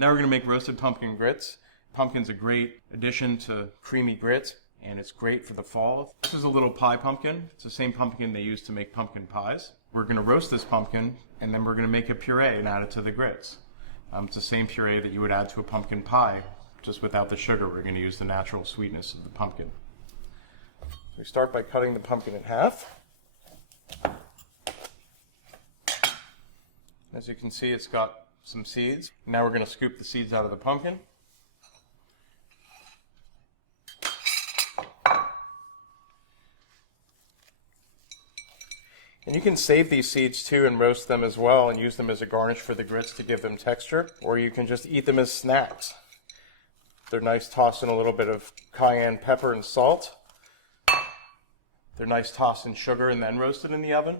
Now we're going to make roasted pumpkin grits. Pumpkin's a great addition to creamy grits, and it's great for the fall. This is a little pie pumpkin. It's the same pumpkin they use to make pumpkin pies. We're going to roast this pumpkin, and then we're going to make a puree and add it to the grits. It's the same puree that you would add to a pumpkin pie, just without the sugar. We're going to use the natural sweetness of the pumpkin. So we start by cutting the pumpkin in half. As you can see, it's got some seeds. Now we're going to scoop the seeds out of the pumpkin. And you can save these seeds too and roast them as well and use them as a garnish for the grits to give them texture, or you can just eat them as snacks. They're nice, tossed in a little bit of cayenne pepper and salt. They're nice, tossed in sugar and then roasted in the oven.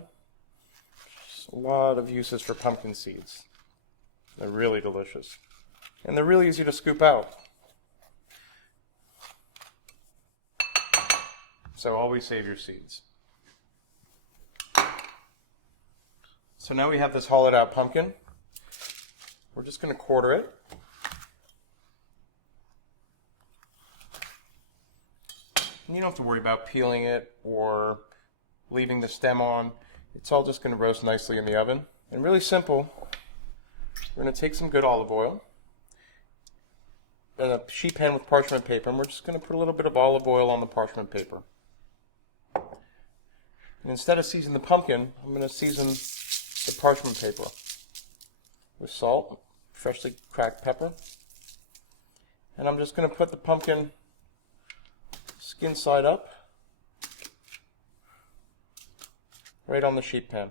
There's a lot of uses for pumpkin seeds. They're really delicious. And they're really easy to scoop out. So always save your seeds. So now we have this hollowed out pumpkin. We're just going to quarter it. And you don't have to worry about peeling it or leaving the stem on. It's all just going to roast nicely in the oven. And really simple. We're going to take some good olive oil and a sheet pan with parchment paper, and we're just going to put a little bit of olive oil on the parchment paper. And instead of seasoning the pumpkin, I'm going to season the parchment paper with salt, freshly cracked pepper, and I'm just going to put the pumpkin skin side up right on the sheet pan.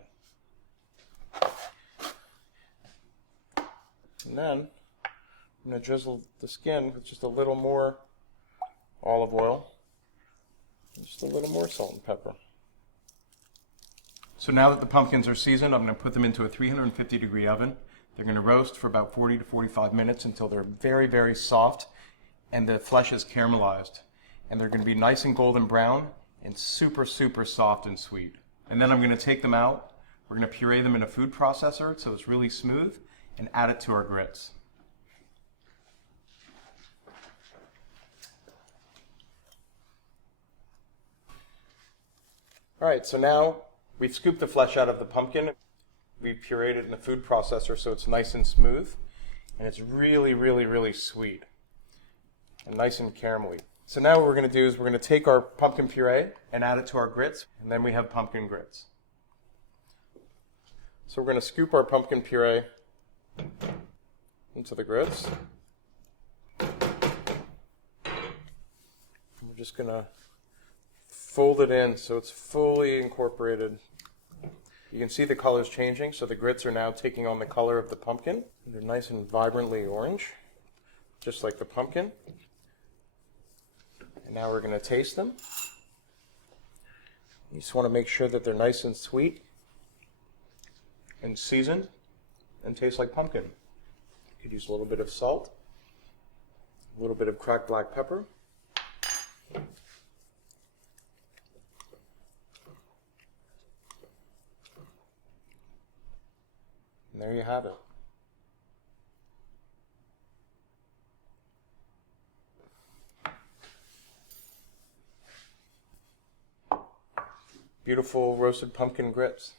And then I'm going to drizzle the skin with just a little more olive oil and just a little more salt and pepper. So now that the pumpkins are seasoned, I'm going to put them into a 350-degree oven. They're going to roast for about 40 to 45 minutes until they're very, very soft and the flesh is caramelized. And they're going to be nice and golden brown and super, super soft and sweet. And then I'm going to take them out. We're going to puree them in a food processor so it's really smooth and add it to our grits. All right, so now we've scooped the flesh out of the pumpkin. We've pureed it in the food processor so it's nice and smooth. And it's really, really, really sweet and nice and caramelly. So now what we're going to do is we're going to take our pumpkin puree and add it to our grits, and then we have pumpkin grits. So we're going to scoop our pumpkin puree into the grits. And we're just going to fold it in so it's fully incorporated. You can see the color's changing, so the grits are now taking on the color of the pumpkin. They're nice and vibrantly orange, just like the pumpkin. And now we're going to taste them. You just want to make sure that they're nice and sweet and seasoned and taste like pumpkin. You could use a little bit of salt, a little bit of cracked black pepper. And there you have it. Beautiful roasted pumpkin grits.